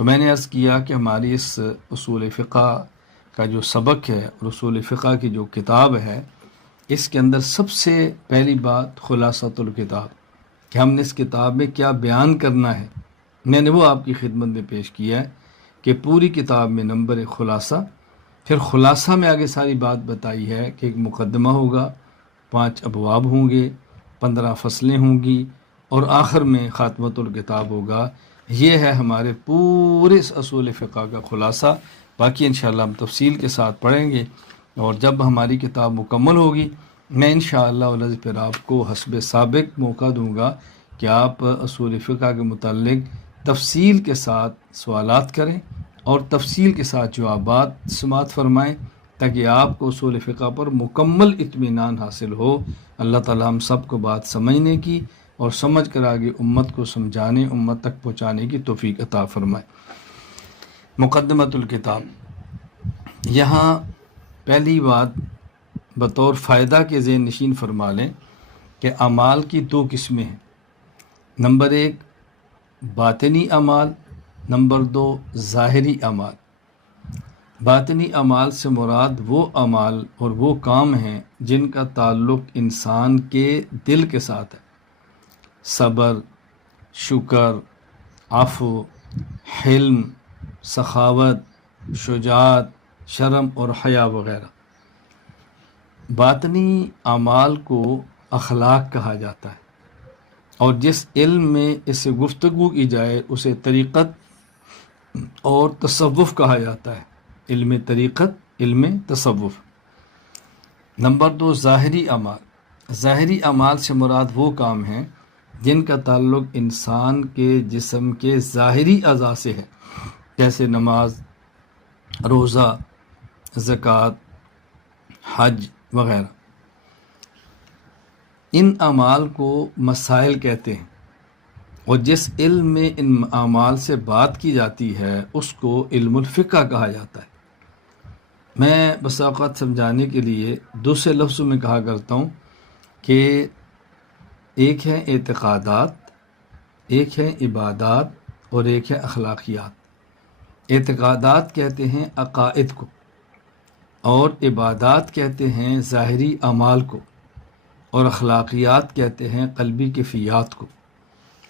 تو میں نے عرض کیا کہ ہماری اس اصول فقہ کا جو سبق ہے اور اصول فقہ کی جو کتاب ہے، اس کے اندر سب سے پہلی بات خلاصۃ الکتاب، کہ ہم نے اس کتاب میں کیا بیان کرنا ہے، میں نے وہ آپ کی خدمت میں پیش کیا ہے کہ پوری کتاب میں نمبر ایک خلاصہ، پھر خلاصہ میں آگے ساری بات بتائی ہے کہ ایک مقدمہ ہوگا، 5 ابواب ہوں گے، 15 فصلیں ہوں گی، اور آخر میں خاتمۃ الکتاب ہوگا۔ یہ ہے ہمارے پورے اس اصول فقہ کا خلاصہ۔ باقی انشاءاللہ ہم تفصیل کے ساتھ پڑھیں گے، اور جب ہماری کتاب مکمل ہوگی میں انشاءاللہ العزیز پھر آپ کو حسب سابق موقع دوں گا کہ آپ اصول فقہ کے متعلق تفصیل کے ساتھ سوالات کریں اور تفصیل کے ساتھ جوابات سماعت فرمائیں، تاکہ آپ کو اصول فقہ پر مکمل اطمینان حاصل ہو۔ اللہ تعالی ہم سب کو بات سمجھنے کی اور سمجھ کر آگے امت کو سمجھانے، امت تک پہنچانے کی توفیق عطا فرمائے۔ مقدمۃ الکتاب، یہاں پہلی بات بطور فائدہ کے ذہن نشین فرما لیں کہ اعمال کی 2 قسمیں ہیں۔ نمبر 1 باطنی اعمال، نمبر 2 ظاہری اعمال۔ باطنی اعمال سے مراد وہ اعمال اور وہ کام ہیں جن کا تعلق انسان کے دل کے ساتھ ہے، صبر، شکر، عفو، حلم، سخاوت، شجاعت، شرم اور حیا وغیرہ۔ باطنی اعمال کو اخلاق کہا جاتا ہے، اور جس علم میں اس سے گفتگو کی جائے اسے طریقت اور تصوف کہا جاتا ہے۔ علم طریقت، علم تصوف۔ نمبر 2 ظاہری اعمال۔ ظاہری اعمال سے مراد وہ کام ہیں جن کا تعلق انسان کے جسم کے ظاہری اعضاء سے ہے، جیسے نماز، روزہ، زکوٰۃ، حج وغیرہ۔ ان اعمال کو مسائل کہتے ہیں، اور جس علم میں ان اعمال سے بات کی جاتی ہے اس کو علم الفقہ کہا جاتا ہے۔ میں بس اوقات سمجھانے کے لیے دوسرے لفظوں میں کہا کرتا ہوں کہ ایک ہے اعتقادات، ایک ہے عبادات، اور ایک ہے اخلاقیات۔ اعتقادات کہتے ہیں عقائد کو، اور عبادات کہتے ہیں ظاہری اعمال کو، اور اخلاقیات کہتے ہیں قلبی کیفیات کو۔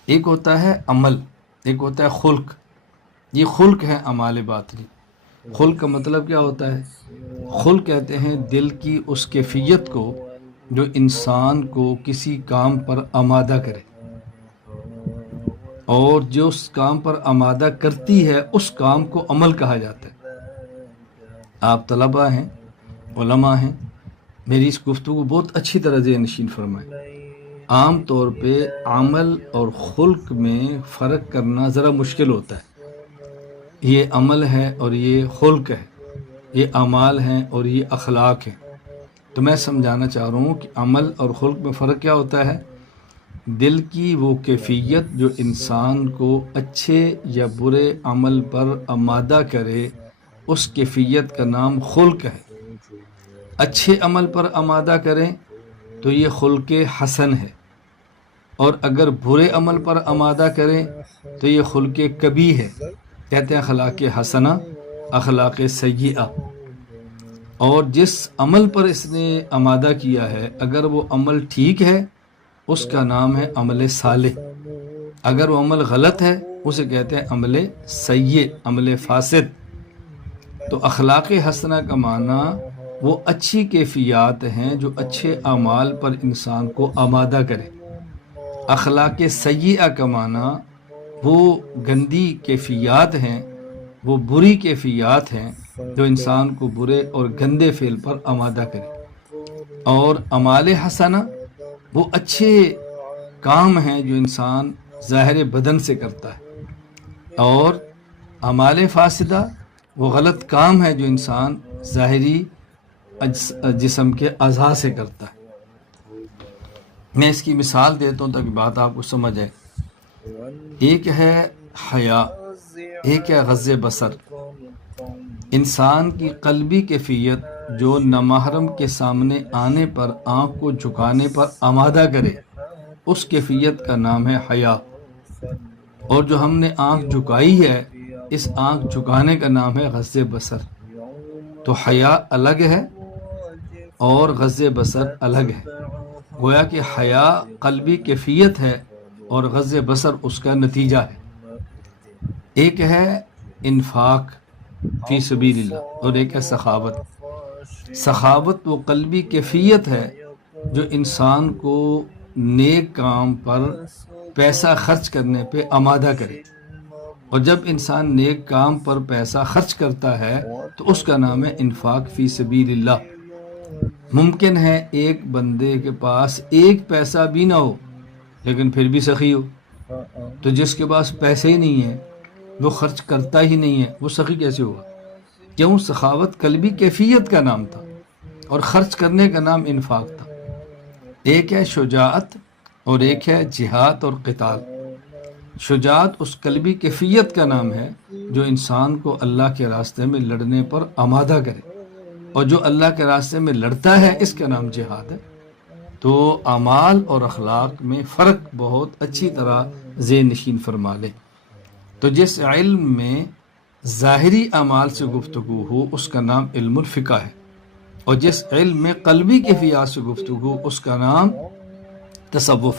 ایک ہوتا ہے عمل، ایک ہوتا ہے خلق۔ یہ خلق ہے اعمال باطنی۔ خلق کا مطلب کیا ہوتا ہے؟ خلق کہتے ہیں دل کی اس کیفیت کو جو انسان کو کسی کام پر آمادہ کرے، اور جو اس کام پر آمادہ کرتی ہے اس کام کو عمل کہا جاتا ہے۔ آپ طلباء ہیں، علماء ہیں، میری اس گفتگو بہت اچھی طرح ذہن نشین فرمائیں۔ عام طور پہ عمل اور خلق میں فرق کرنا ذرا مشکل ہوتا ہے۔ یہ عمل ہے اور یہ خلق ہے، یہ اعمال ہیں اور یہ اخلاق ہیں۔ تو میں سمجھانا چاہ رہا ہوں کہ عمل اور خلق میں فرق کیا ہوتا ہے؟ دل کی وہ کیفیت جو انسان کو اچھے یا برے عمل پر آمادہ کرے، اس کیفیت کا نام خلق ہے۔ اچھے عمل پر آمادہ کریں تو یہ خلق حسن ہے، اور اگر برے عمل پر آمادہ کریں تو یہ خلق کبیح ہے۔ کہتے ہیں اخلاق حسنہ، اخلاق سیئہ۔ اور جس عمل پر اس نے آمادہ کیا ہے، اگر وہ عمل ٹھیک ہے اس کا نام ہے عمل صالح، اگر وہ عمل غلط ہے اسے کہتے ہیں عمل سیئ، عمل فاسد۔ تو اخلاق حسنہ کا معنی وہ اچھی کیفیات ہیں جو اچھے اعمال پر انسان کو آمادہ کرے۔ اخلاق سیئہ کا معنی وہ گندی کیفیات ہیں، وہ بری کیفیات ہیں جو انسان کو برے اور گندے فعل پر آمادہ کرے۔ اور اعمال حسنہ وہ اچھے کام ہیں جو انسان ظاہر بدن سے کرتا ہے، اور اعمال فاسدہ وہ غلط کام ہے جو انسان ظاہری جسم کے اعضاء سے کرتا ہے۔ میں اس کی مثال دیتا ہوں تاکہ بات آپ کو سمجھ آئے۔ ایک ہے حیا، ایک ہے غض بصر۔ انسان کی قلبی کیفیت جو نامحرم کے سامنے آنے پر آنکھ کو جھکانے پر آمادہ کرے، اس کیفیت کا نام ہے حیا۔ اور جو ہم نے آنکھ جھکائی ہے اس آنکھ جھکانے کا نام ہے غض بصر. تو حیا الگ ہے اور غض بصر الگ ہے. گویا کہ حیا قلبی کیفیت ہے اور غض بصر اس کا نتیجہ ہے. ایک ہے انفاق فی سبیل اللہ اور ایک ہے سخاوت. سخاوت وہ قلبی کیفیت ہے جو انسان کو نیک کام پر پیسہ خرچ کرنے پہ آمادہ کرے. اور جب انسان نیک کام پر پیسہ خرچ کرتا ہے تو اس کا نام ہے انفاق فی سبیل اللہ. ممکن ہے ایک بندے کے پاس ایک پیسہ بھی نہ ہو لیکن پھر بھی سخی ہو. تو جس کے پاس پیسے ہی نہیں ہیں وہ خرچ کرتا ہی نہیں ہے، وہ سخی کیسے ہوگا؟ کیوں؟ سخاوت قلبی کیفیت کا نام تھا اور خرچ کرنے کا نام انفاق تھا. ایک ہے شجاعت اور ایک ہے جہاد اور قتال. شجاعت اس قلبی کیفیت کا نام ہے جو انسان کو اللہ کے راستے میں لڑنے پر آمادہ کرے، اور جو اللہ کے راستے میں لڑتا ہے اس کا نام جہاد ہے. تو اعمال اور اخلاق میں فرق بہت اچھی طرح ذہن نشین فرما لیں. تو جس علم میں ظاہری اعمال سے گفتگو ہو اس کا نام علم الفقہ ہے، اور جس علم میں قلبی کیفیات سے گفتگو اس کا نام تصوف ہے.